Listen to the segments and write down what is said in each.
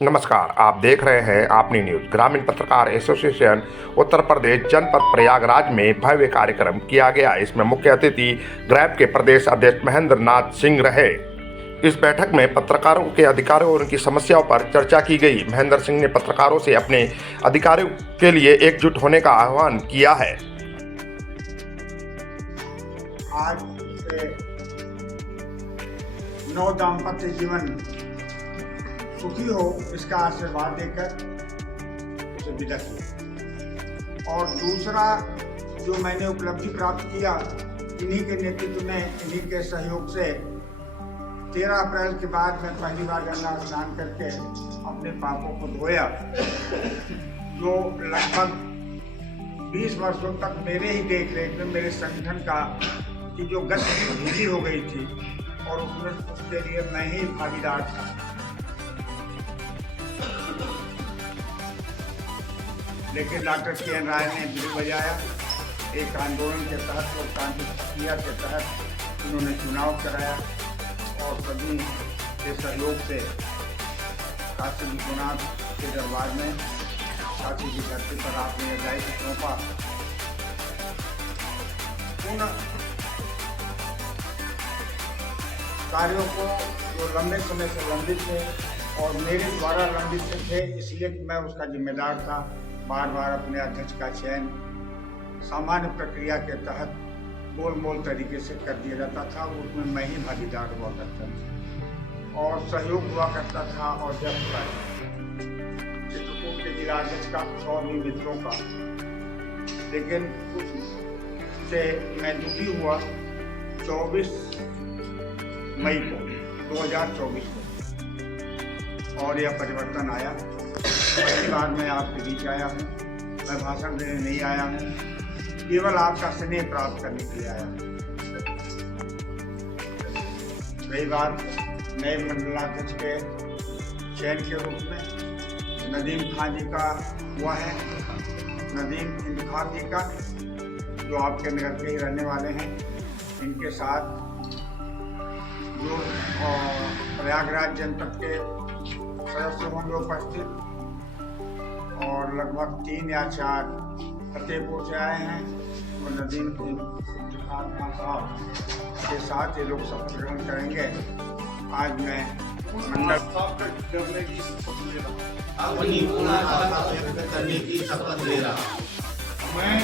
नमस्कार, आप देख रहे हैं आपनी न्यूज। ग्रामीण पत्रकार एसोसिएशन उत्तर प्रदेश जनपद प्रयागराज में भव्य कार्यक्रम किया गया। इसमें मुख्य अतिथि ग्रैप के प्रदेश अध्यक्ष महेंद्र नाथ सिंह रहे। इस बैठक में पत्रकारों के अधिकारों और उनकी समस्याओं पर चर्चा की गई। महेंद्र सिंह ने पत्रकारों से अपने अधिकारों के लिए एकजुट होने का आह्वान किया है। आज से नव दाम्पत्य जीवन सुखी हो, इसका आशीर्वाद देकर उसे विदा किया। और दूसरा जो मैंने उपलब्धि प्राप्त किया, इन्हीं के नेतृत्व में, इन्हीं के सहयोग से 13 अप्रैल के बाद मैं पहली बार गंगा स्नान करके अपने पापों को धोया। जो लगभग 20 वर्षों तक मेरे ही देख रेख में मेरे संगठन का की जो गति ढीली हो गई थी, और उसके लिए मैं ही भागीदार था। लेकिन डॉक्टर के.एन. राय ने बिल बजाया। एक आंदोलन के तहत, लोकतांत्रिक प्रक्रिया के तहत उन्होंने चुनाव कराया, और सभी के सहयोग से काशी विश्वनाथ के दरबार में, काशी की धरती पर आपने यह दायित्व सौंपा। उन कार्यों को जो लंबे समय से लंबित थे और मेरे द्वारा लंबित थे, इसलिए मैं उसका जिम्मेदार था। बार बार अपने अध्यक्ष का चयन सामान्य प्रक्रिया के तहत गोलमोल तरीके से कर दिया जाता था। उसमें मैं ही भागीदार हुआ करता था और सहयोग हुआ करता था। और जब चित्रकूट के जिला अध्यक्ष का, कुछ और भी मित्रों का, लेकिन कुछ से मैं दुखी हुआ 24 मई को 2024 को, और यह परिवर्तन आया। पहली बार मैं आपके बीच आया हूँ। मैं भाषण देने नहीं आया हूँ, केवल आपका स्नेह प्राप्त करने के लिए आया हूँ। रही बात नए मंडलाध्यक्ष के चयन के रूप में, नदीम खान जी का हुआ है। नदीम खान जी का, जो आपके नगर के ही रहने वाले हैं, इनके साथ जो प्रयागराज जनपद के सदस्य होंगे उपस्थित, और लगभग 3 या 4 फतेहपुर से आए हैं, और नदीम खान साहब के साथ ये लोग शपथ ग्रहण करेंगे। आज मैं मंडल करने की शपथ ले रहा हूँ। अपनी पूर्णता व्यक्त करने की शपथ ले रहा हूँ। मैं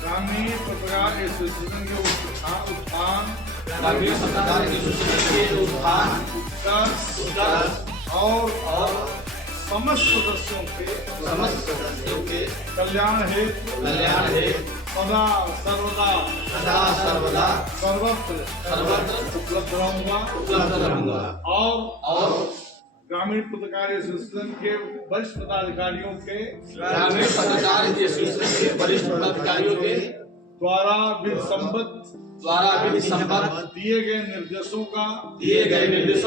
ग्रामीण पत्रकार एसोसिएशन के उत्थान और समस्त सदस्यों के कल्याण हेतु सदा सर्वदा सर्वत्र उपलब्ध रहूंगा। और ग्रामीण पत्रकार एसोसिएशन के वरिष्ठ पदाधिकारियों के द्वारा विधि संबद्ध दिए गए निर्देशों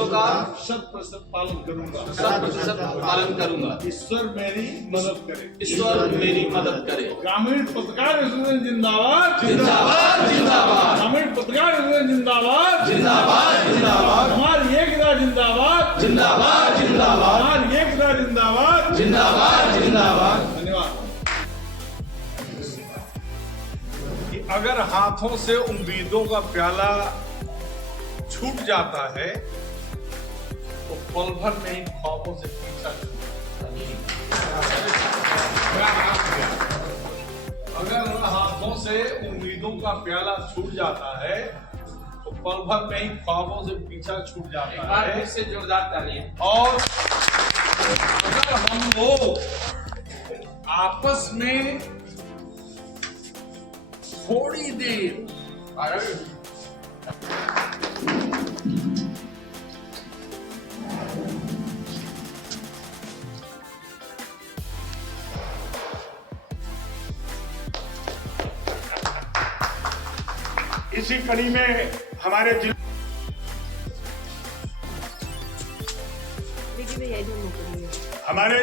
का 100% पालन करूंगा। ईश्वर मेरी मदद करे। ग्रामीण पत्रकार एसोसिएशन जिंदाबाद। ग्रामीण पत्रकार एसोसिएशन जिंदाबाद। हमारी एकता जिंदाबाद। हमारी एकता जिंदाबाद। धन्यवाद। अगर हाथों से उम्मीदों का प्याला छूट जाता है, तो पल भर में ही ख्वाबों से पीछा अगर हाथों से उम्मीदों का प्याला छूट जाता है, तो पल भर में ही ख्वाबों से पीछा छूट जाता है। से जोरदार तालियां। और अगर हम लोग आपस में थोड़ी देर इसी कड़ी में हमारे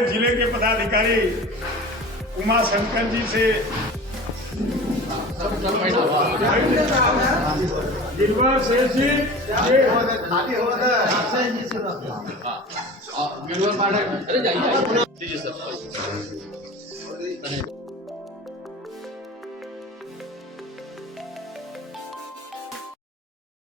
जिले के पदाधिकारी उमा शंकर जी से गिरवा शेष जी वीडियो पार्ट अरे जाइए